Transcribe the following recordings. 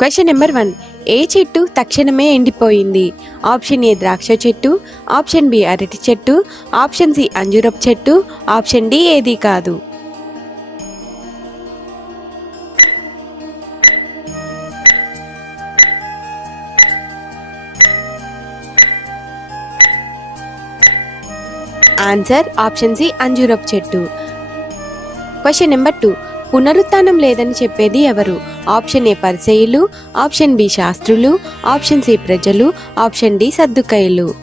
Question number one ఏ చెట్టు తక్షణమే ఎండిపోయింది? ఆప్షన్ ఏ ద్రాక్ష చెట్టు ఆప్షన్ బి అరటి చెట్టు ఆప్షన్ సి అంజూరపు చెట్టు ఆప్షన్ డి ఏది కాదు? ఆన్సర్ ఆప్షన్ సి అంజూరపు చెట్టు. క్వశ్చన్ నెంబర్ టూ పునరుత్నం లేదని చెప్పేది ఎవరు? ఆప్షన్ ఏ పరిచయులు ఆప్షన్ బి శాస్త్రులు ఆప్షన్ సి ప్రజలు ఆప్షన్ డి సర్దుకయ్యలు.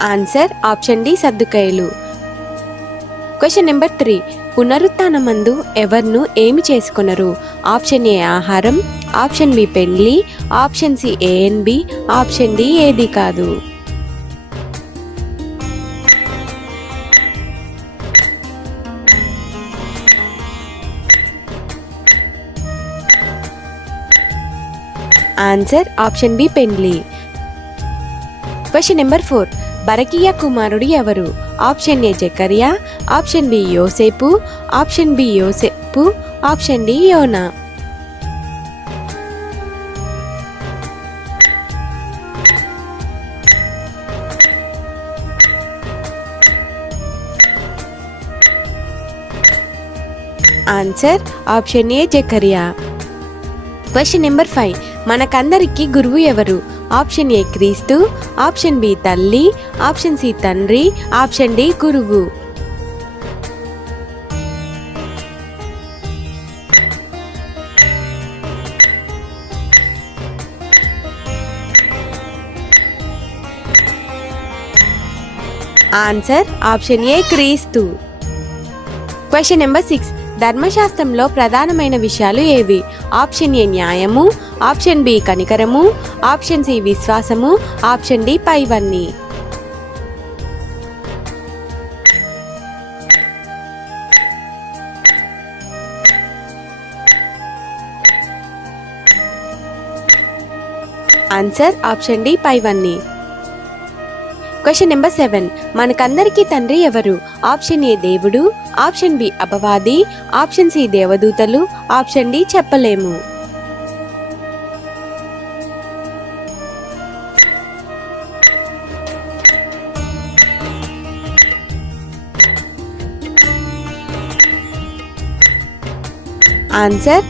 Answer option D సర్దుకయ్యలు. Question number three. పునరుత్నమందు ఎవర్ను ఏమి చేసుకున్నారు ఆప్షన్ ఏ ఆహారం ఆప్షన్ బి పెళ్ళి option C A and B option D ఏది కాదు. ఆన్సర్ ఆప్షన్ బి పెండ్లి క్వశ్చన్ నెంబర్ ఫోర్ బరకియా కుమారుడు ఎవరు? ఆప్షన్ ఏ జకరియా ఆప్షన్ బి యోసేపు ఆప్షన్ బి యోసేపు ఆప్షన్ డి యోనా. ఆన్సర్ ఆప్షన్ ఏ జకరియా క్వశ్చన్ నెంబర్ ఫైవ్ మనకందరికీ గురువు ఎవరు? ఆప్షన్ ఏ క్రీస్తు. ఆప్షన్ బి తల్లి. ఆప్షన్ సి తండ్రి. ఆప్షన్ డి గురువు. ఆన్సర్ ఆప్షన్ ఏ క్రీస్తు. క్వశ్చన్ నెంబర్ సిక్స్ ధర్మశాస్త్రంలో ప్రధానమైన విషయాలు ఏవి? ఆప్షన్ ఏ న్యాయము ఆప్షన్ బి కనికరము ఆప్షన్ సి విశ్వాసము ఆప్షన్ డి పైవన్నీ. ఆన్సర్ ఆప్షన్ డి పైవన్నీ. Question number seven. మనకందరికీ తండ్రి ఎవరు? ఆప్షన్ ఏ దేవుడు ఆప్షన్ బి అపవాది ఆప్షన్ సి దేవదూతలు ఆప్షన్ డి చెప్పలేము. ఆన్సర్?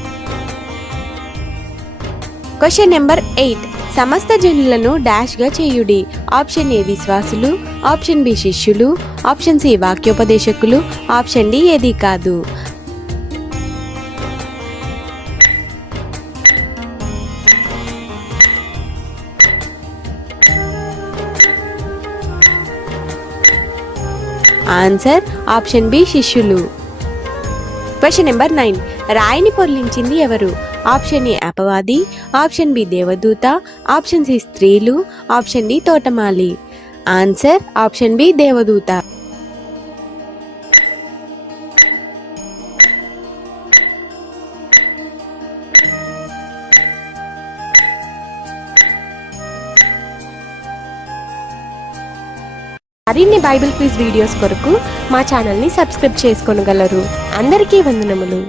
Question number eight. సమస్త జనులను డాష్గా చేయుడి. ఆప్షన్ ఏ విశ్వాసులు ఆప్షన్ బి శిష్యులు ఆప్షన్ సి వాక్యోపదేశకులు ఆప్షన్ డి ఏది కాదు. ఆన్సర్ ఆప్షన్ బి శిష్యులు. Question number nine. రాయిని పొర్లించింది ఎవరు? ఆప్షన్ ఏ అపవాది ఆప్షన్ బి దేవదూత ఆప్షన్ సి స్త్రీలు ఆప్షన్ డి తోటమాలి. ఆన్సర్ ఆప్షన్ బి దేవదూత. మరిన్ని బైబిల్ క్విజ్ వీడియోస్ కొరకు మా ఛానల్ని సబ్స్క్రైబ్ చేసుకోనగలరు అందరికీ వందనములు.